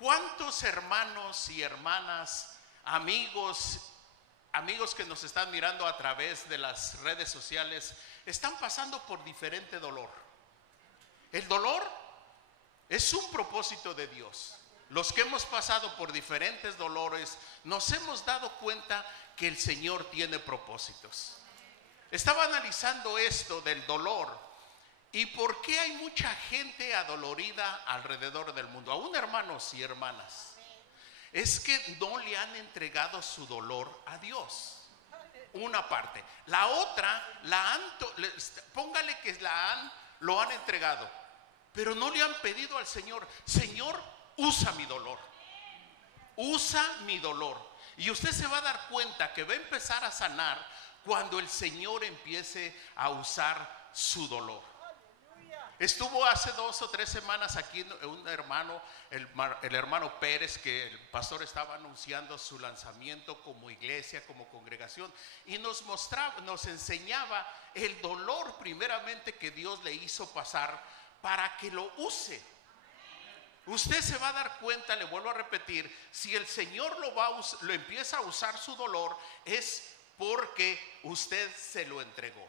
¿Cuántos hermanos y hermanas, amigos que nos están mirando a través de las redes sociales, están pasando por diferente dolor? El dolor es un propósito de Dios. Los que hemos pasado por diferentes dolores nos hemos dado cuenta que el Señor tiene propósitos. Estaba analizando esto del dolor y por qué hay mucha gente adolorida alrededor del mundo, aún hermanos y hermanas. Es que no le han entregado su dolor a Dios. Una parte. La otra, póngale que lo han entregado, pero no le han pedido al Señor: Señor, usa mi dolor. Usa mi dolor. Y usted se va a dar cuenta que va a empezar a sanar cuando el Señor empiece a usar su dolor. Estuvo hace 2 o 3 semanas aquí un hermano, el hermano Pérez, que el pastor estaba anunciando su lanzamiento como iglesia, como congregación, y nos enseñaba el dolor primeramente que Dios le hizo pasar para que lo use. Usted se va a dar cuenta, le vuelvo a repetir, si el Señor lo empieza a usar su dolor, es porque usted se lo entregó.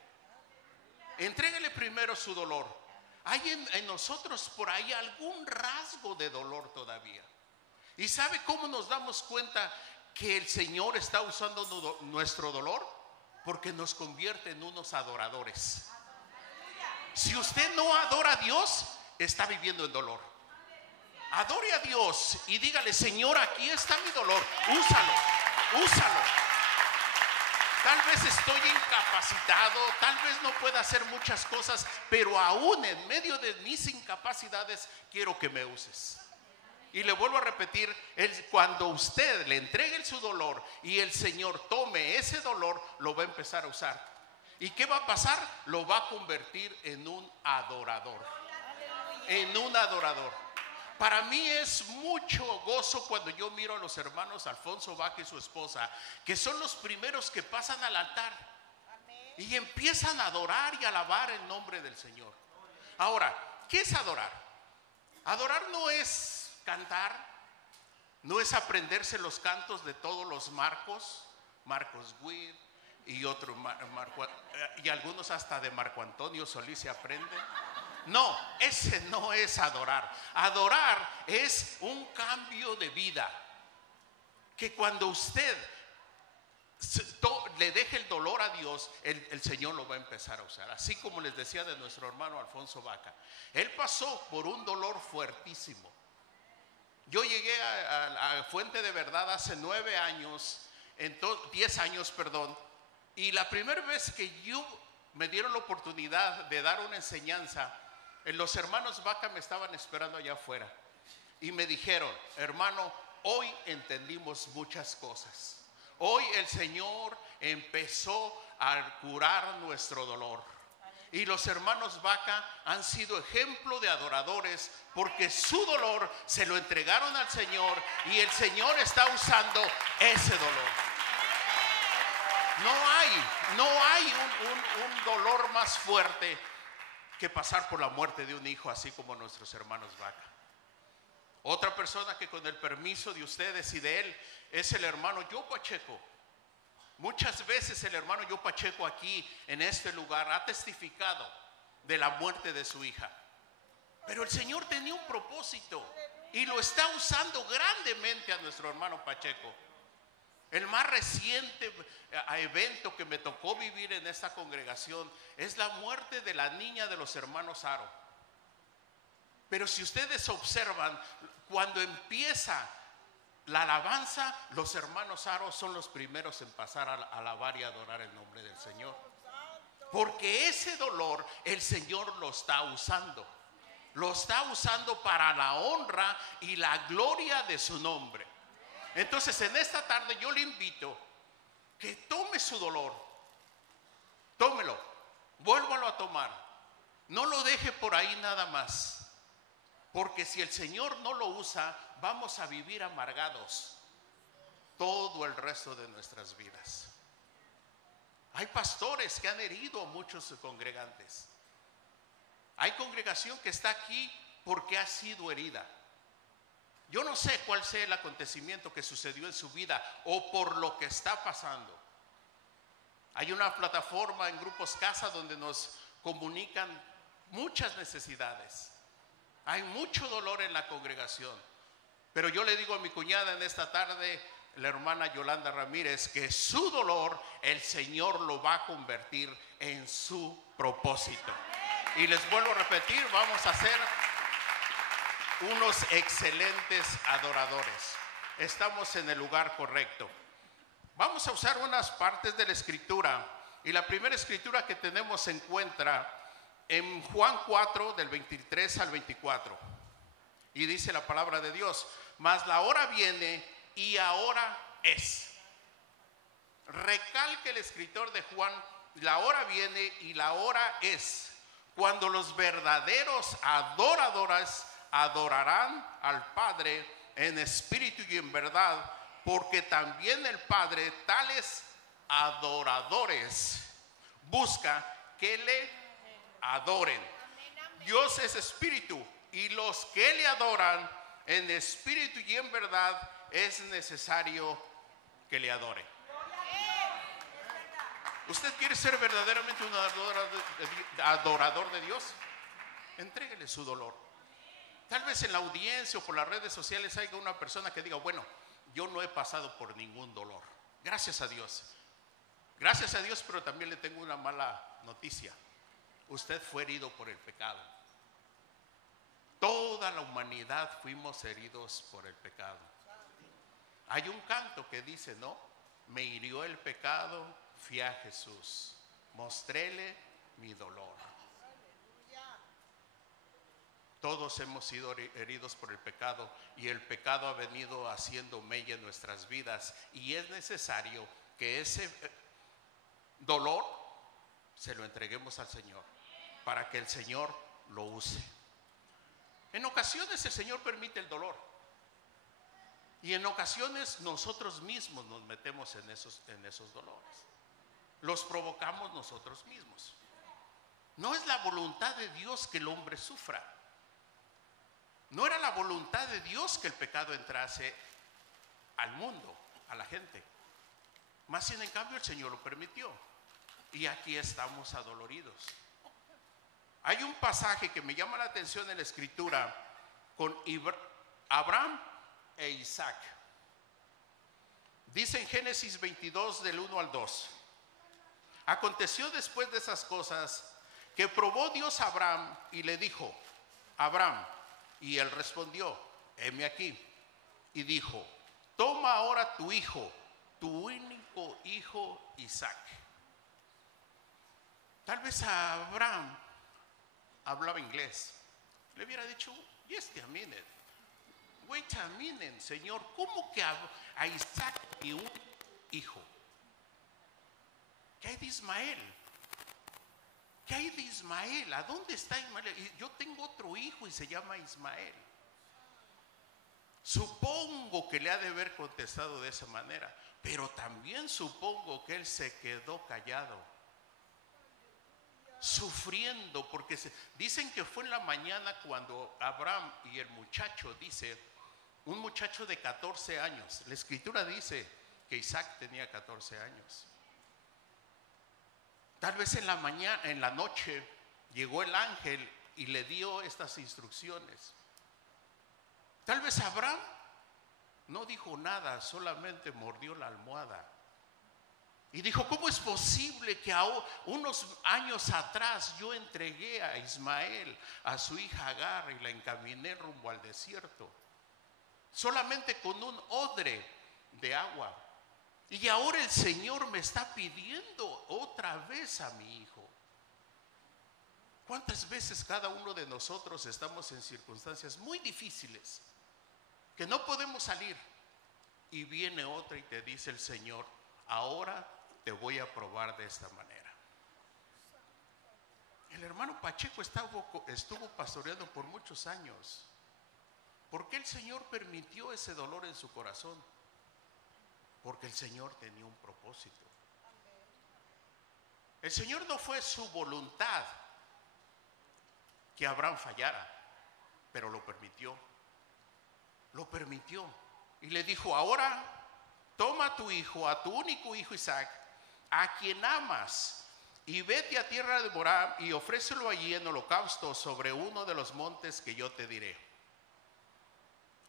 Entréguele primero su dolor. Hay en nosotros por ahí algún rasgo de dolor todavía. ¿Y sabe cómo nos damos cuenta que el Señor está usando nuestro dolor? Porque nos convierte en unos adoradores. Si usted no adora a Dios, está viviendo en dolor. Adore a Dios y dígale: Señor, aquí está mi dolor, úsalo. Tal vez estoy incapacitado, tal vez no pueda hacer muchas cosas, pero aún en medio de mis incapacidades quiero que me uses. Y le vuelvo a repetir, cuando usted le entregue su dolor y el Señor tome ese dolor, lo va a empezar a usar. ¿Y qué va a pasar? Lo va a convertir en un adorador. En un adorador. Para mí es mucho gozo cuando yo miro a los hermanos Alfonso Vaca y su esposa, que son los primeros que pasan al altar y empiezan a adorar y alabar el nombre del Señor. Ahora, ¿qué es adorar? Adorar no es cantar, no es aprenderse los cantos de todos los Marcos Witt y otros, y algunos hasta de Marco Antonio Solís se aprenden. No, ese no es adorar. Adorar es un cambio de vida. Que cuando usted le deje el dolor a Dios, el Señor lo va a empezar a usar. Así como les decía de nuestro hermano Alfonso Vaca. Él pasó por un dolor fuertísimo. Yo llegué a Fuente de Verdad hace 9 años, 10 años, perdón. Y la primera vez que me dieron la oportunidad de dar una enseñanza, los hermanos Vaca me estaban esperando allá afuera y me dijeron: hermano, hoy entendimos muchas cosas. Hoy el Señor empezó a curar nuestro dolor. Y los hermanos Vaca han sido ejemplo de adoradores porque su dolor se lo entregaron al Señor y el Señor está usando ese dolor. No hay un dolor más fuerte que pasar por la muerte de un hijo, así como nuestros hermanos Vaca. Otra persona que, con el permiso de ustedes y de él, es el hermano Joe Pacheco. Muchas veces el hermano Joe Pacheco aquí en este lugar ha testificado de la muerte de su hija. Pero el Señor tenía un propósito y lo está usando grandemente a nuestro hermano Pacheco. El más reciente evento que me tocó vivir en esta congregación es la muerte de la niña de los hermanos Aro. Pero si ustedes observan, cuando empieza la alabanza, los hermanos Aro son los primeros en pasar a alabar y adorar el nombre del Señor. Porque ese dolor el Señor lo está usando. Lo está usando para la honra y la gloria de su nombre. Entonces, en esta tarde yo le invito que tome su dolor, tómelo, vuélvalo a tomar, no lo deje por ahí nada más, porque si el Señor no lo usa, vamos a vivir amargados todo el resto de nuestras vidas. Hay pastores que han herido a muchos congregantes. Hay congregación que está aquí porque ha sido herida. Yo no sé cuál sea el acontecimiento que sucedió en su vida o por lo que está pasando. Hay una plataforma en Grupos Casa donde nos comunican muchas necesidades. Hay mucho dolor en la congregación. Pero yo le digo a mi cuñada en esta tarde, la hermana Yolanda Ramírez, que su dolor el Señor lo va a convertir en su propósito. Y les vuelvo a repetir, vamos a ser unos excelentes adoradores. Estamos en el lugar correcto. Vamos a usar unas partes de la escritura. Y la primera escritura que tenemos se encuentra en Juan 4, del 23 al 24. Y dice la palabra de Dios: mas la hora viene y ahora es. Recalca el escritor de Juan: la hora viene y la hora es, cuando los verdaderos adoradores adorarán al Padre en espíritu y en verdad, porque también el Padre tales adoradores busca que le adoren. Dios es espíritu, y los que le adoran en espíritu y en verdad es necesario que le adoren. ¿Usted quiere ser verdaderamente un adorador de Dios? Entréguele su dolor. Tal vez en la audiencia o por las redes sociales haya una persona que diga: bueno, yo no he pasado por ningún dolor. Gracias a Dios. Gracias a Dios, pero también le tengo una mala noticia. Usted fue herido por el pecado. Toda la humanidad fuimos heridos por el pecado. Hay un canto que dice, ¿no? Me hirió el pecado, fui a Jesús, mostréle mi dolor. Todos hemos sido heridos por el pecado, y el pecado ha venido haciendo mella en nuestras vidas, y es necesario que ese dolor se lo entreguemos al Señor para que el Señor lo use. En ocasiones el Señor permite el dolor, y en ocasiones nosotros mismos nos metemos en esos dolores. Los provocamos nosotros mismos. No es la voluntad de Dios que el hombre sufra. No era la voluntad de Dios que el pecado entrase al mundo, a la gente. Más sin en cambio el Señor lo permitió, y aquí estamos adoloridos. Hay un pasaje que me llama la atención en la escritura con Abraham e Isaac. Dice en Génesis 22 del 1 al 2: aconteció después de esas cosas que probó Dios a Abraham y le dijo: Abraham. Y él respondió: heme aquí. Y dijo: toma ahora tu hijo, tu único hijo Isaac. Tal vez a Abraham hablaba inglés. Le hubiera dicho: just a minute, wait a minute, Señor, ¿cómo que a Isaac y un hijo? ¿Qué hay de Ismael? ¿Qué hay de Ismael? ¿A dónde está Ismael? Yo tengo otro hijo y se llama Ismael. Supongo que le ha de haber contestado de esa manera, pero también supongo que él se quedó callado, sufriendo, porque dicen que fue en la mañana cuando Abraham y el muchacho, dice, un muchacho de 14 años, la escritura dice que Isaac tenía 14 años. Tal vez en la mañana, en la noche, llegó el ángel y le dio estas instrucciones. Tal vez Abraham no dijo nada, solamente mordió la almohada y dijo: ¿cómo es posible que unos años atrás yo entregué a Ismael, a su hija Agar, y la encaminé rumbo al desierto, solamente con un odre de agua? Y ahora el Señor me está pidiendo otra vez a mi hijo. ¿Cuántas veces cada uno de nosotros estamos en circunstancias muy difíciles que no podemos salir, y viene otra y te dice el Señor: ahora te voy a probar de esta manera? El hermano Pacheco estuvo pastoreando por muchos años. ¿Por qué el Señor permitió ese dolor en su corazón? Porque el Señor tenía un propósito. El Señor, no fue su voluntad que Abraham fallara, pero lo permitió. lo permitió. Y le dijo: ahora toma a tu hijo, a tu único hijo Isaac, a quien amas, y vete a tierra de Moab y ofrécelo allí en holocausto sobre uno de los montes que yo te diré.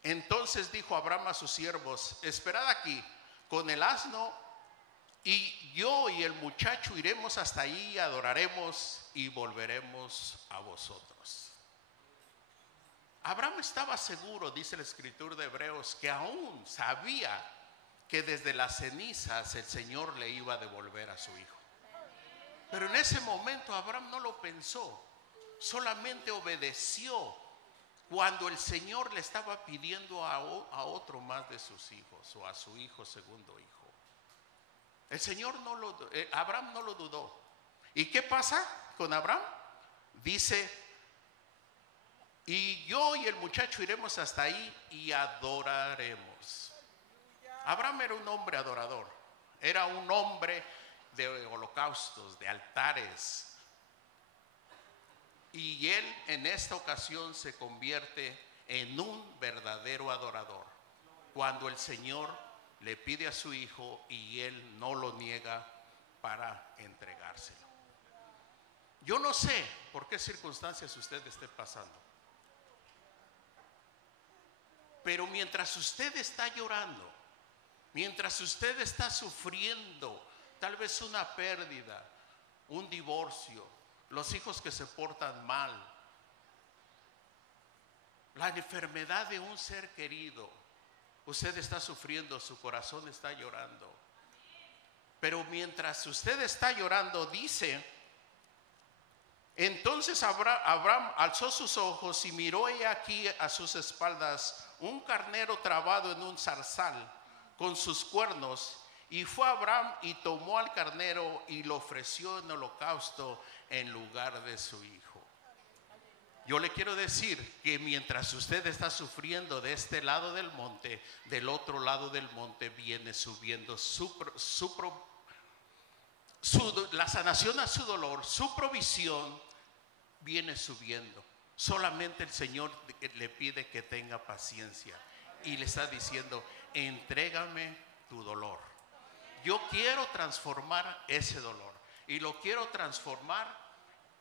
Entonces dijo Abraham a sus siervos: esperad aquí con el asno, y yo y el muchacho iremos hasta allí, adoraremos y volveremos a vosotros. Abraham estaba seguro, dice la escritura de Hebreos, que aún sabía que desde las cenizas el Señor le iba a devolver a su hijo. Pero en ese momento Abraham no lo pensó, solamente obedeció cuando el Señor le estaba pidiendo a otro más de sus hijos, o a su hijo, segundo hijo. El Señor Abraham no lo dudó. ¿Y qué pasa con Abraham? Dice: y yo y el muchacho iremos hasta ahí y adoraremos. Abraham era un hombre adorador, era un hombre de holocaustos, de altares. Y él en esta ocasión se convierte en un verdadero adorador, cuando el Señor le pide a su hijo y él no lo niega para entregárselo. Yo no sé por qué circunstancias usted esté pasando, pero mientras usted está llorando, mientras usted está sufriendo tal vez una pérdida, un divorcio, los hijos que se portan mal, la enfermedad de un ser querido, usted está sufriendo, su corazón está llorando. Pero mientras usted está llorando, dice: entonces Abraham alzó sus ojos y miró, y aquí a sus espaldas un carnero trabado en un zarzal con sus cuernos. Y fue Abraham y tomó al carnero y lo ofreció en holocausto en lugar de su hijo. Yo le quiero decir que mientras usted está sufriendo de este lado del monte, del otro lado del monte viene subiendo la sanación a su dolor, su provisión viene subiendo. Solamente el Señor le pide que tenga paciencia y le está diciendo: entrégame tu dolor. Yo quiero transformar ese dolor y lo quiero transformar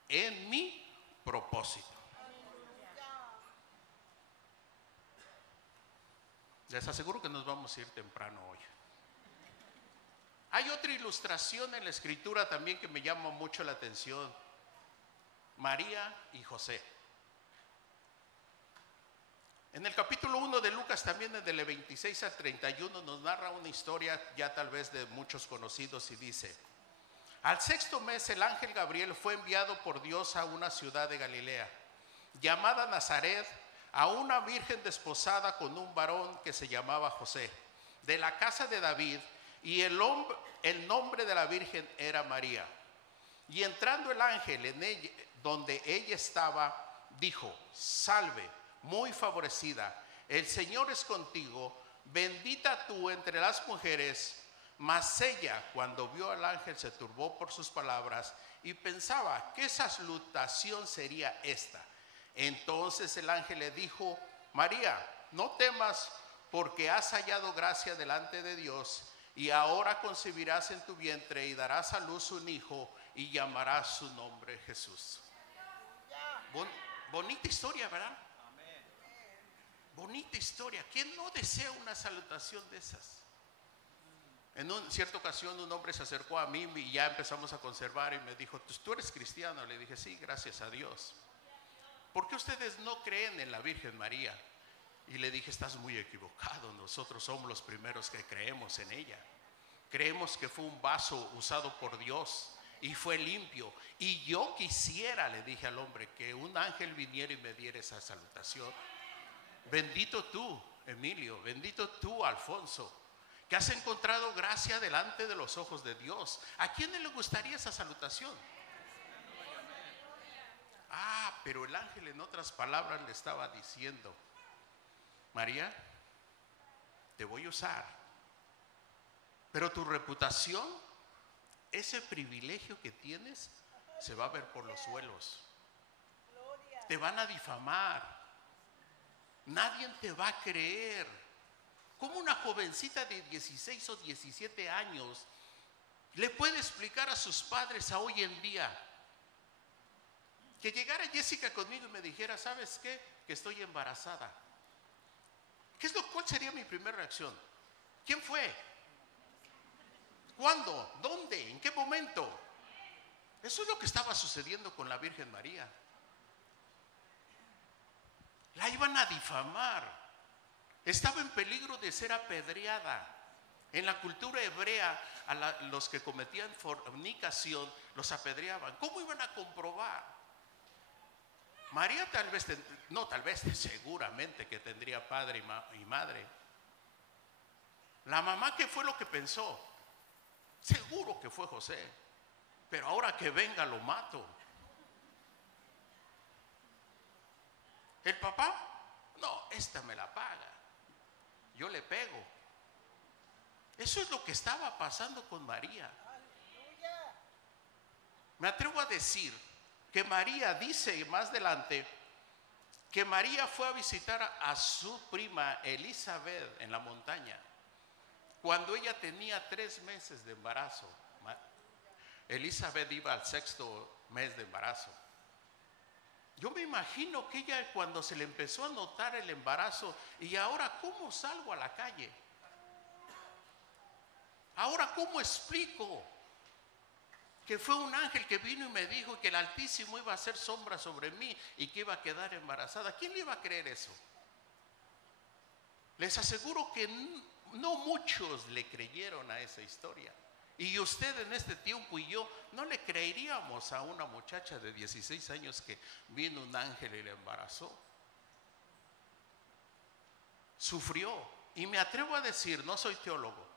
en mi propósito. Les aseguro que nos vamos a ir temprano hoy. Hay otra ilustración en la escritura también que me llama mucho la atención: María y José. En el capítulo 1 de Lucas, también desde el 26 al 31, nos narra una historia ya tal vez de muchos conocidos, y dice: al sexto mes el ángel Gabriel fue enviado por Dios a una ciudad de Galilea llamada Nazaret, a una virgen desposada con un varón que se llamaba José, de la casa de David, y el nombre de la virgen era María. Y entrando el ángel en ella, donde ella estaba, dijo: salve, muy favorecida, el Señor es contigo, bendita tú entre las mujeres. Mas ella, cuando vio al ángel, se turbó por sus palabras y pensaba: ¿qué salutación sería esta? Entonces el ángel le dijo: María, no temas, porque has hallado gracia delante de Dios, y ahora concebirás en tu vientre y darás a luz un hijo, y llamarás su nombre Jesús. Bonita historia, ¿verdad? Bonita historia. ¿Quién no desea una salutación de esas? En cierta ocasión un hombre se acercó a mí y ya empezamos a conservar, y me dijo: ¿tú eres cristiano? Le dije: sí, gracias a Dios. ¿Por qué ustedes no creen en la Virgen María? Y le dije: estás muy equivocado, nosotros somos los primeros que creemos en ella. Creemos que fue un vaso usado por Dios y fue limpio. Y yo quisiera, le dije al hombre, que un ángel viniera y me diera esa salutación. Bendito tú, Emilio, bendito tú, Alfonso, que has encontrado gracia delante de los ojos de Dios. ¿A quién le gustaría esa salutación? Pero el ángel, en otras palabras, le estaba diciendo: María, te voy a usar, pero tu reputación, ese privilegio que tienes, se va a ver por los suelos. Te van a difamar. Nadie te va a creer. ¿Cómo una jovencita de 16 o 17 años le puede explicar a sus padres a hoy en día? Que llegara Jessica conmigo y me dijera, ¿sabes qué? Que estoy embarazada. ¿Cuál sería mi primera reacción? ¿Quién fue? ¿Cuándo? ¿Dónde? ¿En qué momento? Eso es lo que estaba sucediendo con la Virgen María. La iban a difamar. Estaba en peligro de ser apedreada. En la cultura hebrea, los que cometían fornicación los apedreaban. ¿Cómo iban a comprobar? María seguramente que tendría padre y madre. La mamá, ¿qué fue lo que pensó? Seguro que fue José. Pero ahora que venga lo mato. El papá, no, esta me la paga. Yo le pego. Eso es lo que estaba pasando con María. Me atrevo a decir que María, dice más adelante, que María fue a visitar a su prima Elizabeth en la montaña, cuando ella tenía 3 meses de embarazo. Elizabeth iba al 6º mes de embarazo. Yo me imagino que ella, cuando se le empezó a notar el embarazo, y ahora ¿cómo salgo a la calle? Ahora ¿cómo explico que fue un ángel que vino y me dijo que el Altísimo iba a hacer sombra sobre mí y que iba a quedar embarazada? ¿Quién le iba a creer eso? Les aseguro que no muchos le creyeron a esa historia. Y usted en este tiempo y yo no le creeríamos a una muchacha de 16 años que vino un ángel y le embarazó. Sufrió. Y me atrevo a decir, no soy teólogo,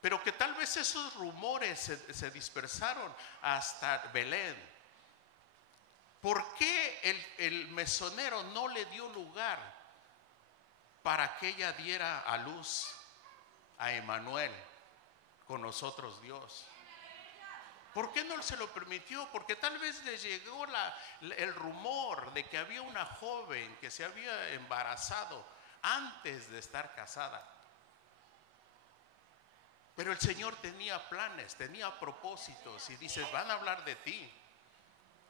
pero que tal vez esos rumores se dispersaron hasta Belén. ¿Por qué el mesonero no le dio lugar para que ella diera a luz a Emmanuel, con nosotros Dios? ¿Por qué no se lo permitió? Porque tal vez le llegó el rumor de que había una joven que se había embarazado antes de estar casada. Pero el Señor tenía planes, tenía propósitos, y dice, van a hablar de ti,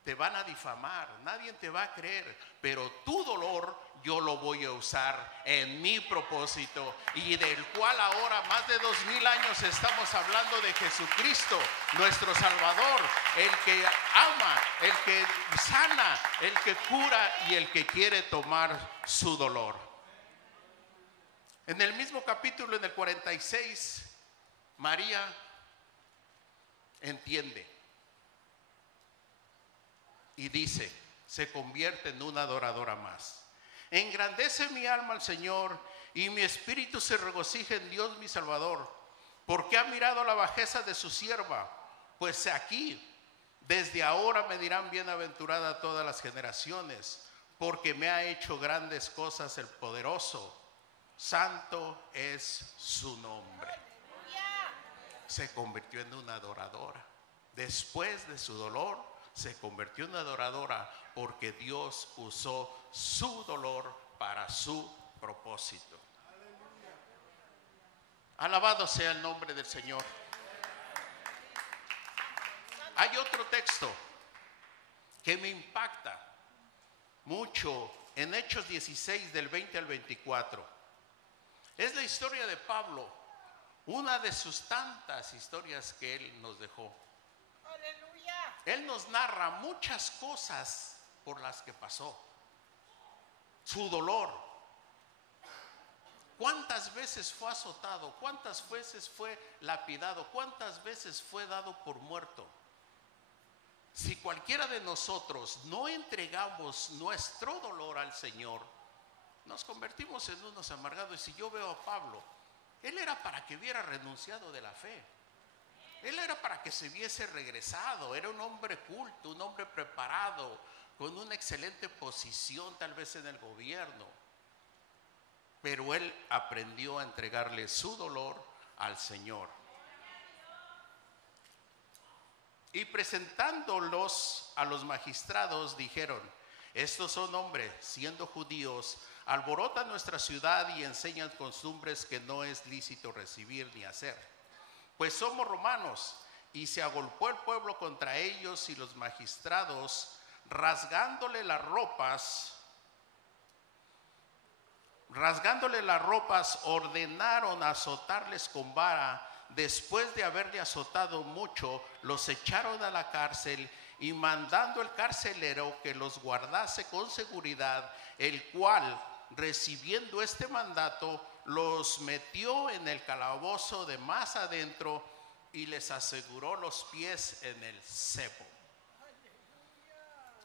te van a difamar, nadie te va a creer, pero tu dolor yo lo voy a usar en mi propósito, y del cual ahora más de 2000 años estamos hablando de Jesucristo, nuestro Salvador, el que ama, el que sana, el que cura y el que quiere tomar su dolor. En el mismo capítulo, en el 46, María entiende y dice, se convierte en una adoradora más. Engrandece mi alma al Señor, y mi espíritu se regocija en Dios mi Salvador, porque ha mirado la bajeza de su sierva. Pues aquí, desde ahora me dirán bienaventurada todas las generaciones, porque me ha hecho grandes cosas el poderoso. Santo es su nombre. Se convirtió en una adoradora. Después de su dolor, se convirtió en una adoradora, porque Dios usó su dolor para su propósito. Alabado sea el nombre del Señor. Hay otro texto que me impacta mucho en Hechos 16 del 20 al 24. Es la historia de Pablo, una de sus tantas historias que él nos dejó. Aleluya. Él nos narra muchas cosas por las que pasó, su dolor. ¿Cuántas veces fue azotado? ¿Cuántas veces fue lapidado? ¿Cuántas veces fue dado por muerto? Si cualquiera de nosotros no entregamos nuestro dolor al Señor, nos convertimos en unos amargados. Y si yo veo a Pablo, él era para que hubiera renunciado de la fe. Él era para que se hubiese regresado. Era un hombre culto, un hombre preparado, con una excelente posición tal vez en el gobierno. Pero él aprendió a entregarle su dolor al Señor. Y presentándolos a los magistrados, dijeron: Estos son hombres, siendo judíos, alborotan nuestra ciudad y enseñan costumbres que no es lícito recibir ni hacer. Pues somos romanos. Y se agolpó el pueblo contra ellos, y los magistrados, rasgándole las ropas, ordenaron azotarles con vara. Después de haberle azotado mucho, los echaron a la cárcel, y mandando el carcelero que los guardase con seguridad, el cual, recibiendo este mandato, los metió en el calabozo de más adentro y les aseguró los pies en el cepo.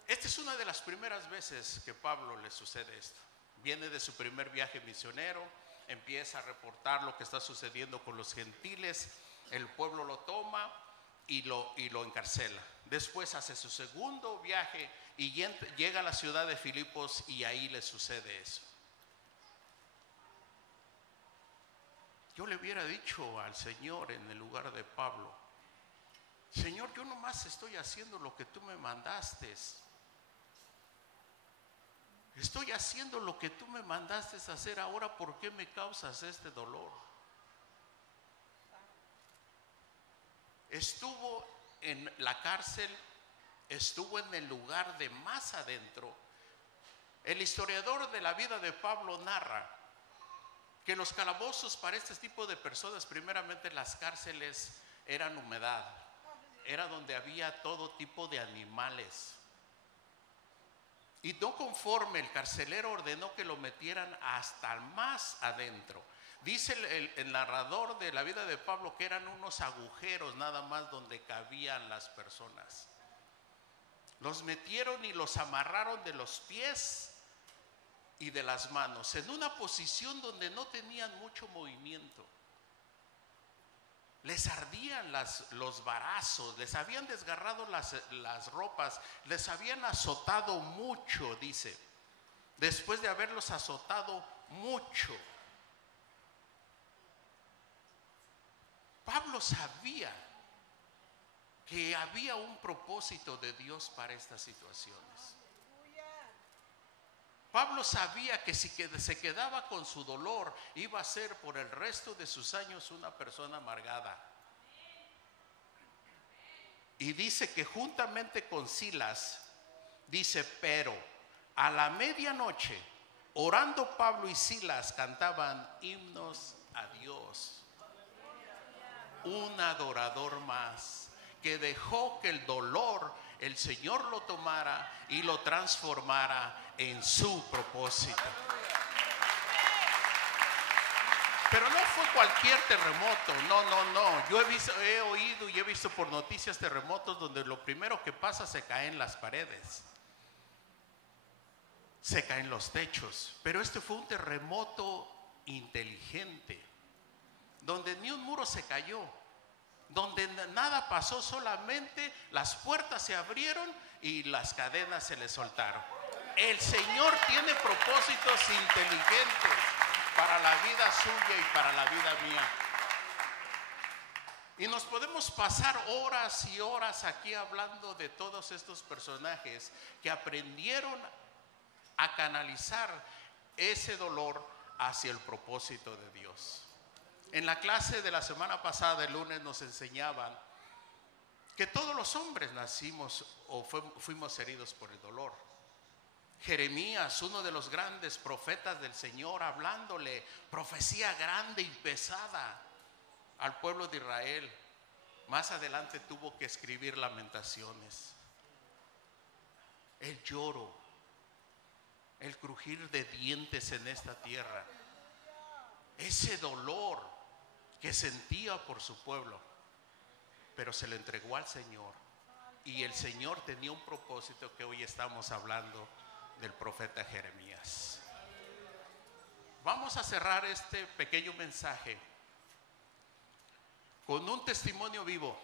Esta es una de las primeras veces que Pablo le sucede esto. Viene de su primer viaje misionero, empieza a reportar lo que está sucediendo con los gentiles, el pueblo lo toma y lo encarcela. Después hace su segundo viaje y llega a la ciudad de Filipos, y ahí le sucede eso. Yo le hubiera dicho al Señor en el lugar de Pablo: Señor, yo nomás estoy haciendo lo que tú me mandaste. Estoy haciendo lo que tú me mandaste hacer. Ahora, ¿por qué me causas este dolor? Estuvo en la cárcel, estuvo en el lugar de más adentro. El historiador de la vida de Pablo narra que los calabozos para este tipo de personas, primeramente las cárceles, eran humedad, era donde había todo tipo de animales. Y no conforme, el carcelero ordenó que lo metieran hasta más adentro. Dice el narrador de la vida de Pablo que eran unos agujeros nada más donde cabían las personas. Los metieron y los amarraron de los pies y de las manos, en una posición donde no tenían mucho movimiento. Les ardían los varazos, les habían desgarrado las ropas, les habían azotado mucho, dice. Después de haberlos azotado mucho, Pablo sabía que había un propósito de Dios para estas situaciones. Pablo sabía que si se quedaba con su dolor, iba a ser por el resto de sus años una persona amargada. Y dice que juntamente con Silas, dice, pero a la medianoche, orando Pablo y Silas, cantaban himnos a Dios. Un adorador más, que dejó que el dolor, el Señor lo tomara y lo transformara en su propósito. Pero no fue cualquier terremoto, no. Yo he oído y he visto por noticias terremotos donde lo primero que pasa, se caen las paredes, se caen los techos. Pero este fue un terremoto inteligente, donde ni un muro se cayó, donde nada pasó, solamente las puertas se abrieron y las cadenas se le soltaron. El Señor tiene propósitos inteligentes para la vida suya y para la vida mía. Y nos podemos pasar horas y horas aquí hablando de todos estos personajes que aprendieron a canalizar ese dolor hacia el propósito de Dios. En la clase de la semana pasada, el lunes, nos enseñaban que todos los hombres nacimos o fuimos heridos por el dolor. Jeremías, uno de los grandes profetas del Señor, hablándole profecía grande y pesada al pueblo de Israel, más adelante tuvo que escribir Lamentaciones. El lloro, el crujir de dientes en esta tierra, ese dolor que sentía por su pueblo, pero se le entregó al Señor, y el Señor tenía un propósito que hoy estamos hablando del profeta Jeremías. Vamos a cerrar este pequeño mensaje con un testimonio vivo.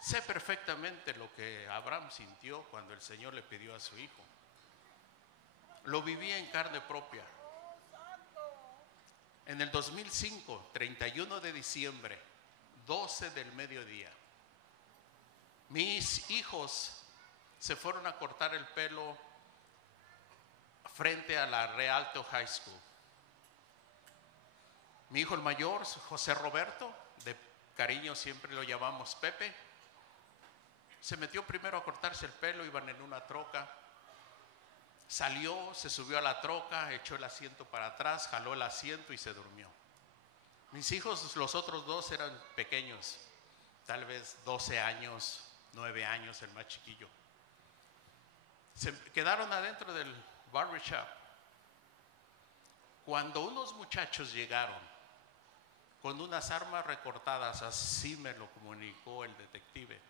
Sé perfectamente lo que Abraham sintió cuando el Señor le pidió a su hijo. Lo viví en carne propia. En el 2005, 31 de diciembre, 12 del mediodía, mis hijos se fueron a cortar el pelo frente a la Rialto High School. Mi hijo el mayor, José Roberto, de cariño siempre lo llamamos Pepe, se metió primero a cortarse el pelo, iban en una troca, salió, se subió a la troca, echó el asiento para atrás, jaló el asiento y se durmió. Mis hijos, los otros dos, eran pequeños, tal vez 12 años, 9 años, el más chiquillo. Se quedaron adentro del barbershop. Cuando unos muchachos llegaron con unas armas recortadas, así me lo comunicó el detective,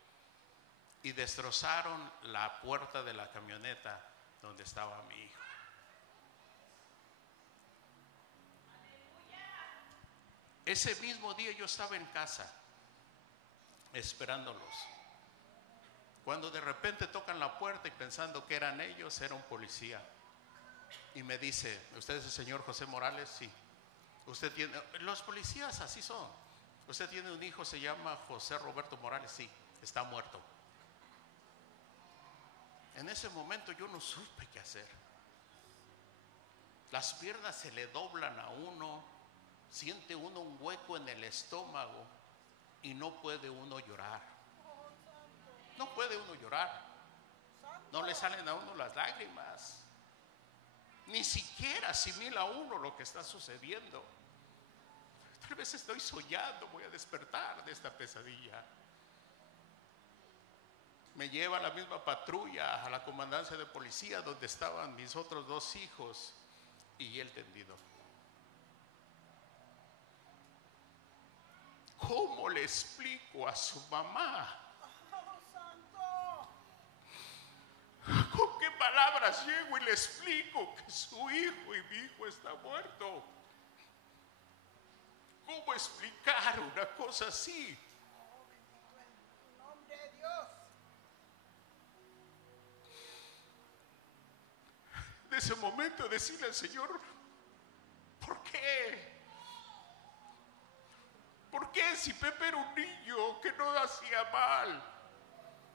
y destrozaron la puerta de la camioneta donde estaba mi hijo. Ese mismo día yo estaba en casa esperándolos, cuando de repente tocan la puerta y pensando que eran ellos, era un policía, y me dice: ¿usted es el señor José Morales? Sí. ¿Usted tiene? Los policías así son. ¿Usted tiene un hijo, se llama José Roberto Morales? Sí, está muerto. En ese momento yo no supe qué hacer. Las piernas se le doblan a uno, siente uno un hueco en el estómago y no puede uno llorar. No puede uno llorar. No le salen a uno las lágrimas. Ni siquiera asimila uno lo que está sucediendo. Tal vez estoy soñando, voy a despertar de esta pesadilla. Me lleva a la misma patrulla, a la comandancia de policía, donde estaban mis otros dos hijos y él tendido. ¿Cómo le explico a su mamá? ¿Con qué palabras llego y le explico que su hijo y mi hijo está muerto? ¿Cómo explicar una cosa así? Oh, bendito en tu nombre, Dios. De ese momento decirle al Señor: ¿por qué? ¿Por qué si Pepe era un niño que no hacía mal?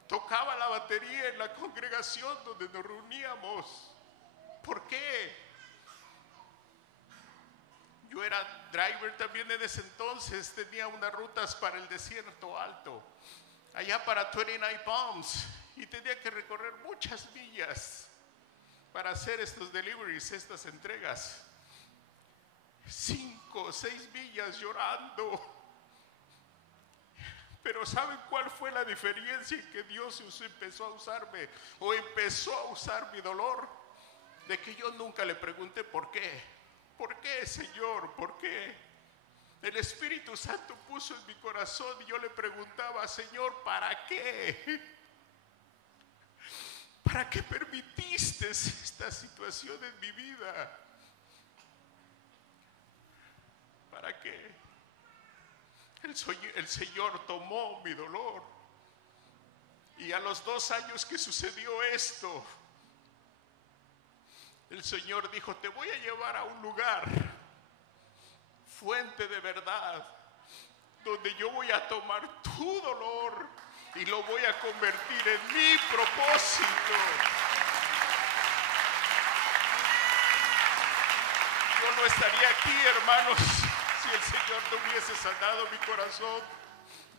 Tocaba la batería en la congregación donde nos reuníamos. ¿Por qué? Yo era driver también en ese entonces. Tenía unas rutas para el desierto alto, allá para 29 Palms, y tenía que recorrer muchas millas para hacer estos deliveries, estas entregas. 5 o 6 millas llorando. Pero ¿saben cuál fue la diferencia? Que Dios empezó a usarme, o empezó a usar mi dolor, de que yo nunca le pregunté por qué. ¿Por qué, Señor? ¿Por qué? El Espíritu Santo puso en mi corazón y yo le preguntaba: Señor, ¿para qué? ¿Para qué permitiste esta situación en mi vida? ¿Para qué? El Señor tomó mi dolor, y a los 2 años que sucedió esto, el Señor dijo: te voy a llevar a un lugar, fuente de verdad, donde yo voy a tomar tu dolor y lo voy a convertir en mi propósito. Yo no estaría aquí, hermanos, si el Señor no hubiese sanado mi corazón.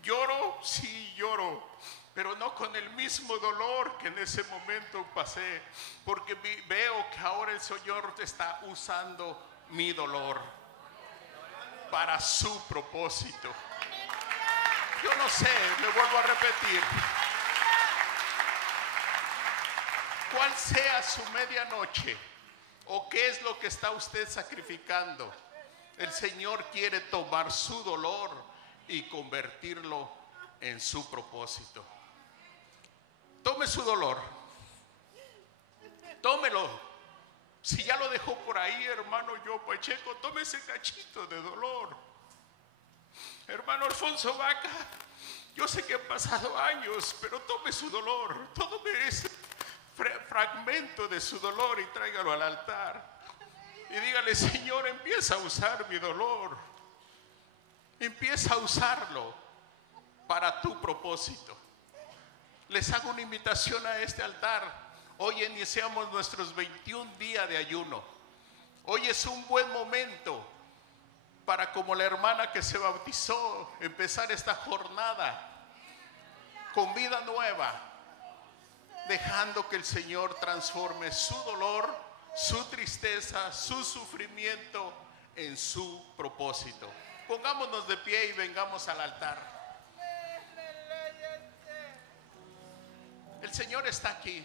Lloro, sí lloro, pero no con el mismo dolor que en ese momento pasé, porque veo que ahora el Señor está usando mi dolor para su propósito. Yo no sé, le vuelvo a repetir, cuál sea su medianoche o qué es lo que está usted sacrificando. El Señor quiere tomar su dolor y convertirlo en su propósito. Tome su dolor, tómelo. Si ya lo dejó por ahí, hermano yo Pacheco, tome ese cachito de dolor. Hermano Alfonso Vaca, yo sé que han pasado años, pero tome su dolor, tome ese fragmento de su dolor y tráigalo al altar. Y dígale: Señor, empieza a usar mi dolor, empieza a usarlo para tu propósito. les hago una invitación a este altar. Hoy iniciamos nuestros 21 días de ayuno. Hoy es un buen momento para, como la hermana que se bautizó, empezar esta jornada con vida nueva, dejando que el Señor transforme su dolor, su tristeza, su sufrimiento en su propósito. Pongámonos de pie y vengamos al altar. El Señor está aquí.